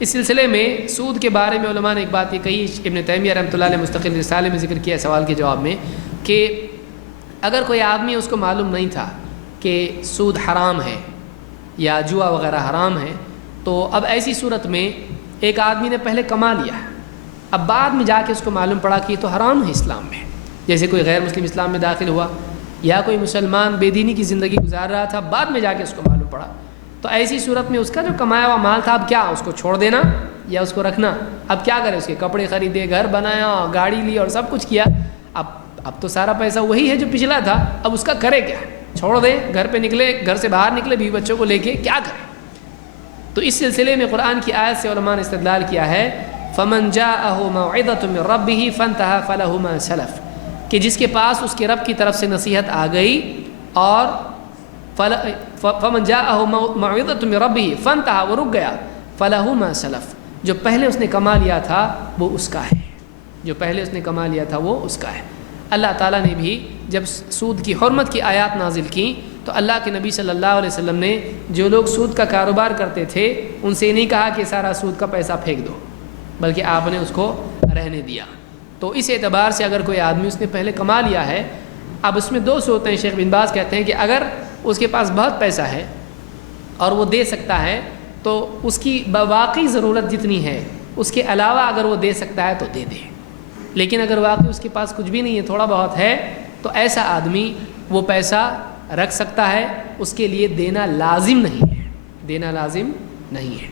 اس سلسلے میں سود کے بارے میں علماء نے ایک بات یہ کہی، ابن تیمیہ رحمۃ اللہ علیہ مستقل رسالے میں ذکر کیا سوال کے جواب میں، کہ اگر کوئی آدمی اس کو معلوم نہیں تھا کہ سود حرام ہے یا جوا وغیرہ حرام ہے، تو اب ایسی صورت میں ایک آدمی نے پہلے کما لیا، اب بعد میں جا کے اس کو معلوم پڑا کہ یہ تو حرام ہے اسلام میں، جیسے کوئی غیر مسلم اسلام میں داخل ہوا یا کوئی مسلمان بے دینی کی زندگی گزار رہا تھا، بعد میں جا کے اس کو معلوم پڑا، تو ایسی صورت میں اس کا جو کمایا ہوا مال تھا اب کیا اس کو چھوڑ دینا یا اس کو رکھنا؟ اب کیا کرے؟ اس کے کپڑے خریدے، گھر بنایا، گاڑی لی اور سب کچھ کیا، اب تو سارا پیسہ وہی ہے جو پچھلا تھا، اب اس کا کرے کیا؟ چھوڑ دے، گھر پہ نکلے، گھر سے باہر نکلے بیوی بچوں کو لے کے، کیا کرے؟ تو اس سلسلے میں قرآن کی آیت سے علماء نے استدلال کیا ہے، فَمَنْ جَاءَهُ مَوْعِظَةٌ مِّن رَبِّهِ فَانْتَهَىٰ فَلَهُ مَا سَلَفَ، کہ جس کے پاس اس کے رب کی طرف سے نصیحت آ گئی اور فَمَنْ جَاءَهُ مَوْعِظَةٌ مِّن رَبِّهِ فَانْتَهَىٰ، وہ رک گیا، فَلَهُ مَا سَلَفَ، جو پہلے اس نے کما لیا تھا وہ اس کا ہے، جو پہلے اس نے کما لیا تھا وہ اس کا ہے۔ اللہ تعالیٰ نے بھی جب سود کی حرمت کی آیات نازل کیں تو اللہ کے نبی صلی اللہ علیہ وسلم نے جو لوگ سود کا کاروبار کرتے تھے ان سے نہیں کہا کہ سارا سود کا پیسہ پھینک دو، بلکہ آپ نے اس کو رہنے دیا۔ تو اس اعتبار سے اگر کوئی آدمی اس نے پہلے کما لیا ہے، اب اس میں دو صورتیں، شیخ بن باز کہتے ہیں کہ اگر اس کے پاس بہت پیسہ ہے اور وہ دے سکتا ہے تو اس کی واقعی ضرورت جتنی ہے اس کے علاوہ اگر وہ دے سکتا ہے تو دے دے، لیکن اگر واقعی اس کے پاس کچھ بھی نہیں ہے، تھوڑا بہت ہے، تو ایسا آدمی وہ پیسہ رکھ سکتا ہے، اس کے لیے دینا لازم نہیں ہے، دینا لازم نہیں ہے۔